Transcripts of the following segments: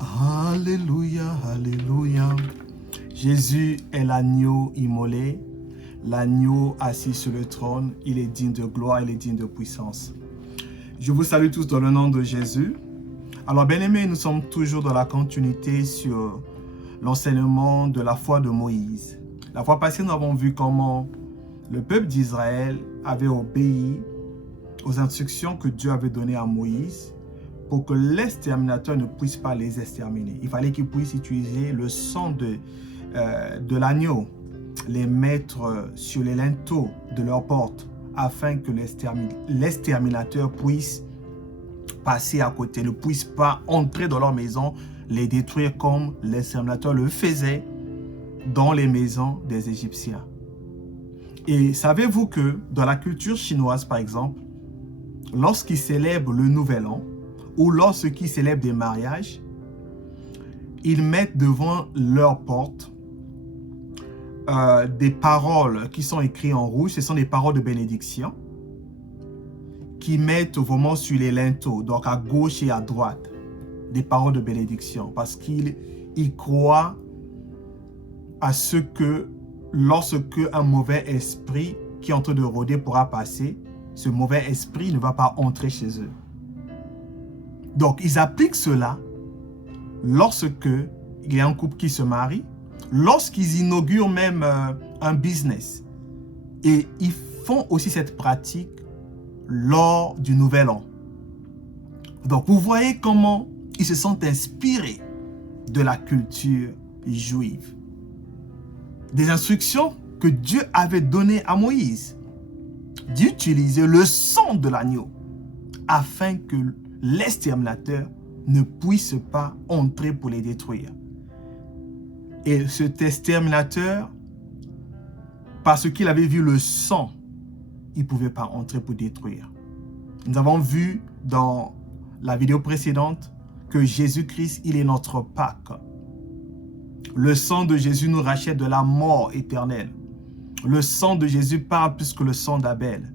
Alléluia, alléluia. Jésus est l'agneau immolé, l'agneau assis sur le trône. Il est digne de gloire, il est digne de puissance. Je vous salue tous dans le nom de Jésus. Alors, bien-aimés, nous sommes toujours dans la continuité sur l'enseignement de la foi de Moïse. La fois passée, nous avons vu comment le peuple d'Israël avait obéi aux instructions que Dieu avait données à Moïse pour que l'exterminateur ne puisse pas les exterminer. Il fallait qu'ils puissent utiliser le sang de l'agneau, les mettre sur les linteaux de leurs portes, afin que l'exterminateur puisse passer à côté, ne puisse pas entrer dans leur maison, les détruire comme l'exterminateur le faisait dans les maisons des Égyptiens. Et savez-vous que dans la culture chinoise, par exemple, lorsqu'ils célèbrent le Nouvel An, ou lorsqu'ils célèbrent des mariages, ils mettent devant leur porte des paroles qui sont écrites en rouge. Ce sont des paroles de bénédiction qu'ils mettent vraiment sur les linteaux, donc à gauche et à droite, des paroles de bénédiction, parce qu'ils croient à ce que lorsque un mauvais esprit qui est en train de rôder pourra passer, ce mauvais esprit ne va pas entrer chez eux. Donc, ils appliquent cela lorsque il y a un couple qui se marie, lorsqu'ils inaugurent même un business. Et ils font aussi cette pratique lors du Nouvel An. Donc, vous voyez comment ils se sont inspirés de la culture juive. Des instructions que Dieu avait données à Moïse d'utiliser le sang de l'agneau afin que l'exterminateur ne puisse pas entrer pour les détruire. Et cet exterminateur, parce qu'il avait vu le sang, il ne pouvait pas entrer pour détruire. Nous avons vu dans la vidéo précédente que Jésus-Christ, il est notre Pâque. Le sang de Jésus nous rachète de la mort éternelle. Le sang de Jésus parle plus que le sang d'Abel.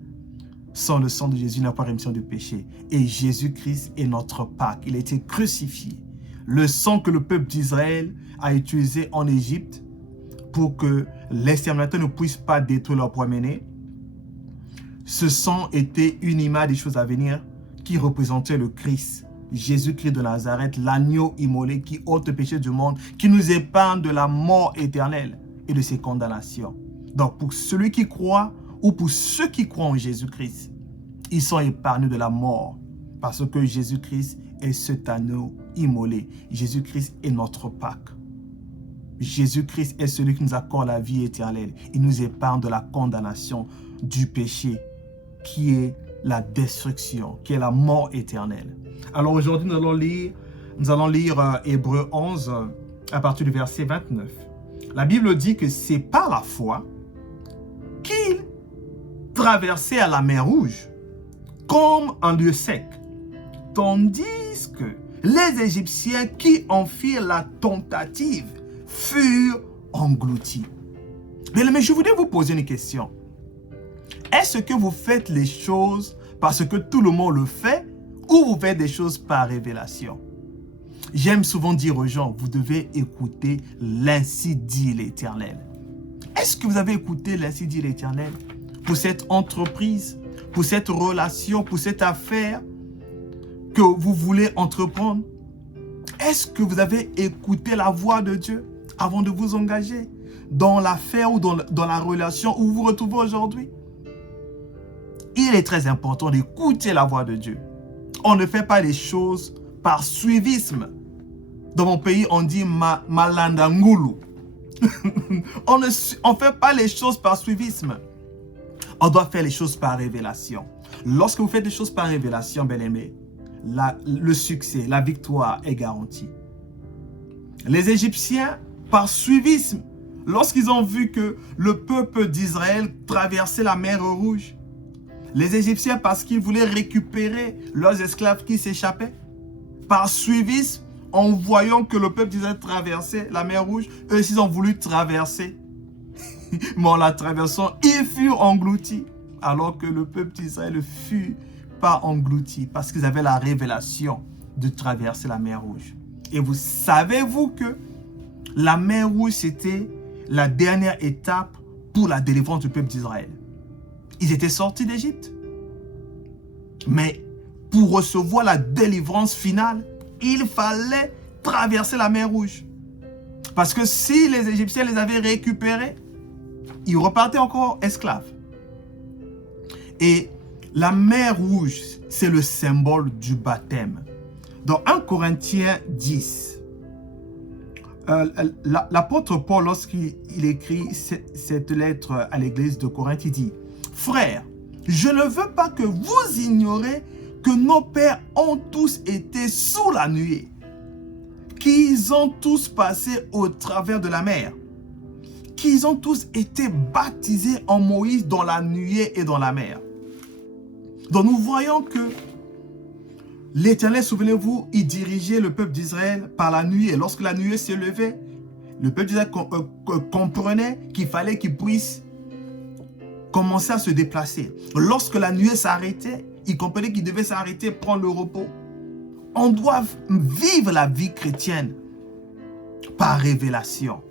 Sans le sang de Jésus, il n'y a pas rémission du péché. Et Jésus-Christ est notre Pâque. Il a été crucifié. Le sang que le peuple d'Israël a utilisé en Égypte pour que l'exterminateur ne puisse pas détruire leur premier-né, ce sang était une image des choses à venir qui représentait le Christ. Jésus-Christ de Nazareth, l'agneau immolé qui ôte le péché du monde, qui nous épargne de la mort éternelle et de ses condamnations. Donc pour celui qui croit ou pour ceux qui croient en Jésus-Christ, ils sont épargnés de la mort parce que Jésus-Christ est cet agneau immolé. Jésus-Christ est notre Pâque. Jésus-Christ est celui qui nous accorde la vie éternelle. Il nous épargne de la condamnation du péché qui est la destruction, qui est la mort éternelle. Alors aujourd'hui, nous allons lire Hébreux 11 à partir du verset 29. La Bible dit que c'est par la foi qu'ils traversaient à la mer Rouge comme un lieu sec, tandis que les Égyptiens qui en firent la tentative furent engloutis. Mais je voudrais vous poser une question. Est-ce que vous faites les choses parce que tout le monde le fait ou vous faites des choses par révélation? J'aime souvent dire aux gens, vous devez écouter l'ainsi dit l'Éternel. Est-ce que vous avez écouté l'ainsi dit l'Éternel pour cette entreprise, pour cette relation, pour cette affaire que vous voulez entreprendre? Est-ce que vous avez écouté la voix de Dieu avant de vous engager dans l'affaire ou dans la relation où vous vous retrouvez aujourd'hui? Il est très important d'écouter la voix de Dieu. On ne fait pas les choses par suivisme. Dans mon pays, on dit malandangulu. On ne fait pas les choses par suivisme. On doit faire les choses par révélation. Lorsque vous faites des choses par révélation, bien-aimés, le succès, la victoire est garantie. Les Égyptiens, par suivisme, lorsqu'ils ont vu que le peuple d'Israël traversait la mer Rouge, les Égyptiens, parce qu'ils voulaient récupérer leurs esclaves qui s'échappaient, par suivisme, en voyant que le peuple d'Israël traversait la mer Rouge, eux aussi ont voulu traverser. Mais en la traversant, ils furent engloutis, alors que le peuple d'Israël ne fut pas englouti, parce qu'ils avaient la révélation de traverser la mer Rouge. Et vous savez-vous que la mer Rouge, c'était la dernière étape pour la délivrance du peuple d'Israël. Ils étaient sortis d'Égypte. Mais pour recevoir la délivrance finale, il fallait traverser la mer Rouge. Parce que si les Égyptiens les avaient récupérés, ils repartaient encore esclaves. Et la mer Rouge, c'est le symbole du baptême. Dans 1 Corinthiens 10, l'apôtre Paul, lorsqu'il écrit cette lettre à l'église de Corinthe, il dit « Frères, je ne veux pas que vous ignorez que nos pères ont tous été sous la nuée, qu'ils ont tous passé au travers de la mer, qu'ils ont tous été baptisés en Moïse dans la nuée et dans la mer. » Donc nous voyons que l'Éternel, souvenez-vous, il dirigeait le peuple d'Israël par la nuée. Lorsque la nuée se levait, le peuple d'Israël comprenait qu'il fallait qu'il puisse commencer à se déplacer. Lorsque la nuée s'arrêtait, il comprenait qu'il devait s'arrêter, prendre le repos. On doit vivre la vie chrétienne par révélation.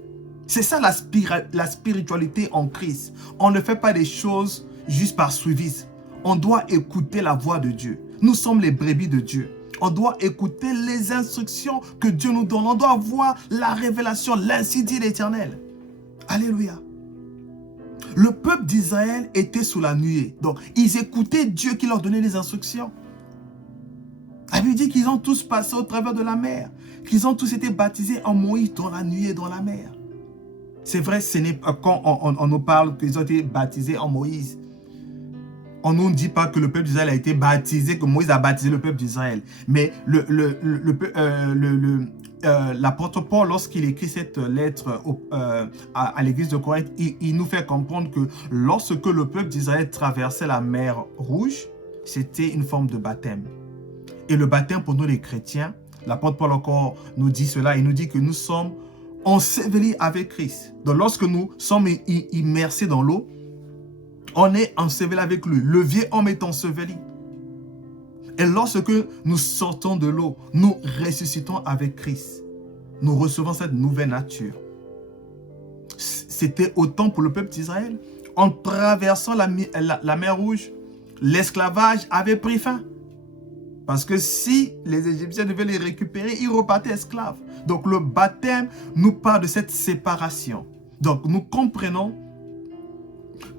C'est ça la spiritualité en Christ. On ne fait pas des choses juste par suivisme. On doit écouter la voix de Dieu. Nous sommes les brebis de Dieu. On doit écouter les instructions que Dieu nous donne. On doit voir la révélation, l'ainsi dit l'Éternel. Alléluia. Le peuple d'Israël était sous la nuée. Donc, ils écoutaient Dieu qui leur donnait les instructions. La Bible dit qu'ils ont tous passé au travers de la mer. Qu'ils ont tous été baptisés en Moïse dans la nuée et dans la mer. C'est vrai, ce n'est pas quand on nous parle qu'ils ont été baptisés en Moïse. On ne nous dit pas que le peuple d'Israël a été baptisé, que Moïse a baptisé le peuple d'Israël. Mais l'apôtre Paul, lorsqu'il écrit cette lettre à l'église de Corinthe, il nous fait comprendre que lorsque le peuple d'Israël traversait la mer Rouge, c'était une forme de baptême. Et le baptême pour nous les chrétiens, l'apôtre Paul encore nous dit cela, il nous dit que nous sommes ensevelis avec Christ. Donc lorsque nous sommes immersés dans l'eau, on est enseveli avec lui. Le vieux homme est enseveli. Et lorsque nous sortons de l'eau, nous ressuscitons avec Christ. Nous recevons cette nouvelle nature. C'était autant pour le peuple d'Israël. En traversant la mer Rouge, l'esclavage avait pris fin. Parce que si les Égyptiens devaient les récupérer, ils repartaient esclaves. Donc le baptême nous parle de cette séparation. Donc nous comprenons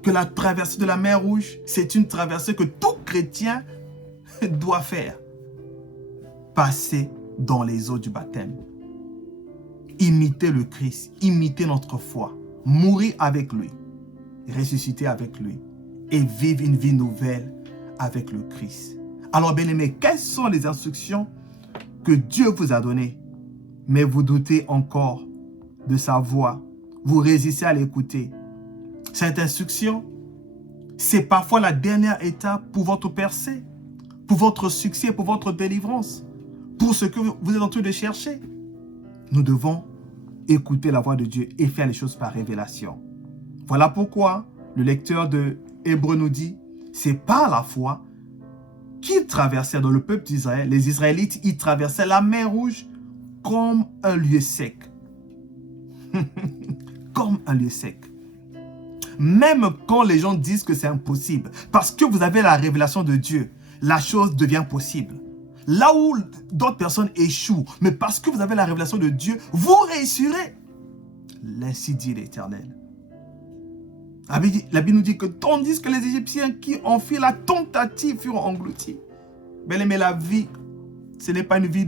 que la traversée de la mer Rouge, c'est une traversée que tout chrétien doit faire. Passer dans les eaux du baptême. Imiter le Christ, imiter notre foi, mourir avec lui, ressusciter avec lui et vivre une vie nouvelle avec le Christ. Alors bien-aimés, quelles sont les instructions que Dieu vous a données, mais vous doutez encore de sa voix, vous résistez à l'écouter? Cette instruction, c'est parfois la dernière étape pour votre percée, pour votre succès, pour votre délivrance, pour ce que vous êtes en train de chercher. Nous devons écouter la voix de Dieu et faire les choses par révélation. Voilà pourquoi le lecteur de Hébreux nous dit, c'est par la foi qu'ils traversèrent dans le peuple d'Israël. Les Israélites, ils traversaient la mer Rouge comme un lieu sec. Comme un lieu sec. Même quand les gens disent que c'est impossible, parce que vous avez la révélation de Dieu, la chose devient possible. Là où d'autres personnes échouent, mais parce que vous avez la révélation de Dieu, vous réussirez. L'ainsi dit l'Éternel. La Bible nous dit que tandis que les Égyptiens qui ont fait la tentative furent engloutis. Mais la vie, ce n'est pas une vie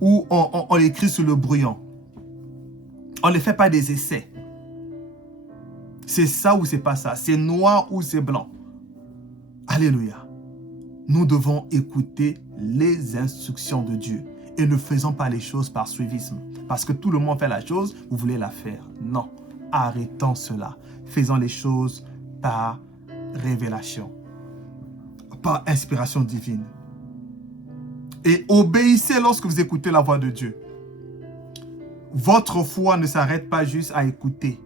où on écrit sur le brouillon. On ne fait pas des essais. C'est ça ou c'est pas ça. C'est noir ou c'est blanc. Alléluia. Nous devons écouter les instructions de Dieu. Et ne faisons pas les choses par suivisme. Parce que tout le monde fait la chose, vous voulez la faire. Non. Arrêtons cela. Faisons les choses par révélation. Par inspiration divine. Et obéissez lorsque vous écoutez la voix de Dieu. Votre foi ne s'arrête pas juste à écouter.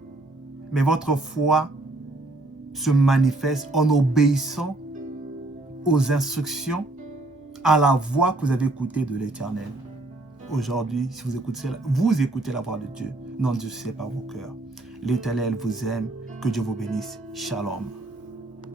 Mais votre foi se manifeste en obéissant aux instructions, à la voix que vous avez écoutée de l'Éternel. aujourd'hui, si vous écoutez la voix de Dieu, non, Dieu sait par vos cœurs. L'Éternel vous aime, que Dieu vous bénisse. Shalom.